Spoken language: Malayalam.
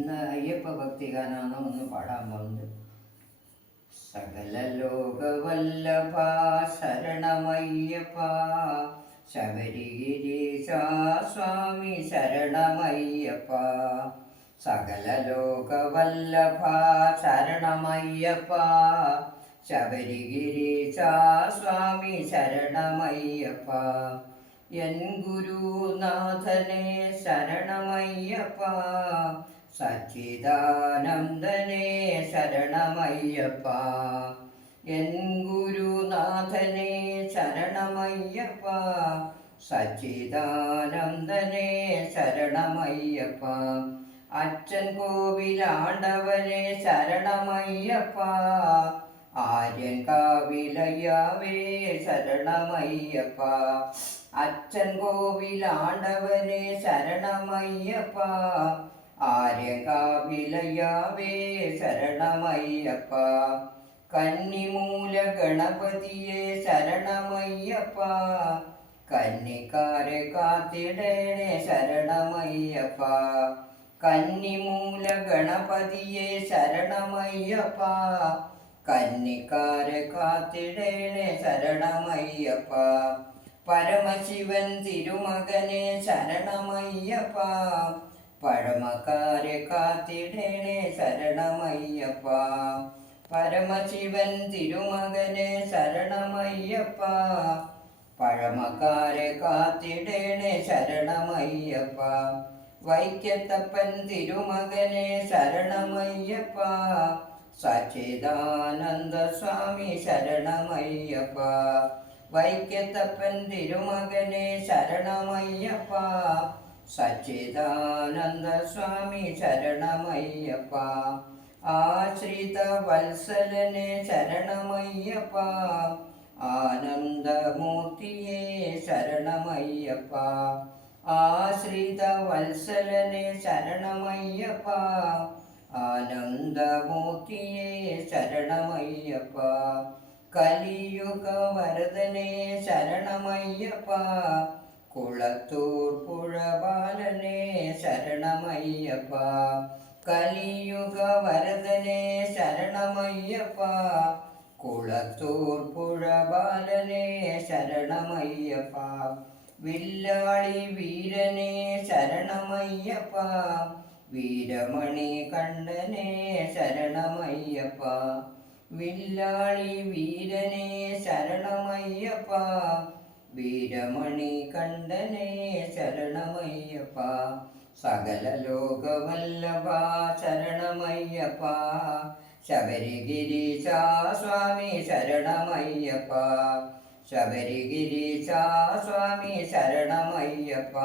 ഇന്ന് അയ്യപ്പ ഭക്തി ഭക്തിഗാനാണ് ഒന്ന് പാടാൻ പോകുന്നത് സകല ലോകവല്ലഭ ശരണമയ്യപ്പ ശബരിഗിരീശാ സ്വാമി ശരണമയ്യപ്പ. സകല ലോകവല്ലഭ ശരണമയ്യപ്പ ശബരിഗിരീശാ സ്വാമി ശരണമയ്യപ്പ. എൻ ഗുരുനാഥനെ ശരണമയ്യപ്പ സച്ചിദാനന്ദനെ ശരണമയ്യപ്പ. എൻ ഗുരുനാഥനെ ശരണമയ്യപ്പ. സച്ചിദാനന്ദനെ ശരണമയ്യപ്പ. അച്ഛൻ കോവിലാണ്ടവനെ ശരണമയ്യപ്പ. ആര്യൻ കാവിലയ്യാവേ ശരണമയ്യപ്പ. അച്ഛൻ കോവിലാണ്ടവനെ ശരണമയ്യപ്പ. ആര്യകാവിലയാവേ ശരണമയ്യപ്പ. കന്നിമൂല ഗണപതിയെ ശരണമയ്യപ്പ. കന്നിക്കാരെ കാത്തിടേണേ ശരണമയ്യപ്പ. കന്നിമൂല ഗണപതിയെ ശരണമയ്യപ്പ. കന്നിക്കാരെ കാത്തിടേണേ ശരണമയ്യപ്പ. പരമശിവൻ തിരുമകനെ ശരണമയ്യപ്പ. പഴമക്കാരെ കാത്തിടേണേ ശരണമയ്യപ്പ. പരമശിവൻ തിരുമകനെ ശരണമയ്യപ്പ. പഴമക്കാരെ കാത്തിടേണേ ശരണമയ്യപ്പ. വൈക്കത്തപ്പൻ തിരുമകനെ ശരണമയ്യപ്പ. സച്ചിദാനന്ദ സ്വാമി ശരണമയ്യപ്പ. വൈക്കത്തപ്പൻ തിരുമകനെ ശരണമയ്യപ്പ. സച്ചിദാനന്ദ സ്വാമി ശരണമയ്യപ്പ. ആശ്രിത വത്സലനെ ശരണമയ്യപ്പ. ആനന്ദമൂർത്തിയെ ശരണമയ്യപ്പ. ആശ്രിത വത്സലനെ ശരണമയ്യപ്പ. ആനന്ദമൂർത്തിയെ ശരണമയ്യപ്പ. കലിയുഗ വരദനെ ശരണമയ്യപ്പ. കുളത്തൂർ പുഴബാലനെ ശരണമയ്യപ്പ കലിയുഗ വരദനെ ശരണമയ്യപ്പ കുളത്തൂർ പുഴബാലനെ ശരണമയ്യപ്പ വില്ലാളി വീരനെ ശരണമയ്യപ്പ വീരമണി കണ്ഠനെ ശരണമയ്യപ്പ വില്ലാളി വീരനെ ശരണമയ്യപ്പ വീരമണി കണ്ഠനെ ശരണമയ്യപ്പ. സകല ലോകവല്ലഭ ശരണമയ്യപ്പ. ശബരിഗിരീശ സ്വാമി ശരണമയ്യപ്പ. ശബരിഗിരീശ സ്വാമി ശരണമയ്യപ്പ.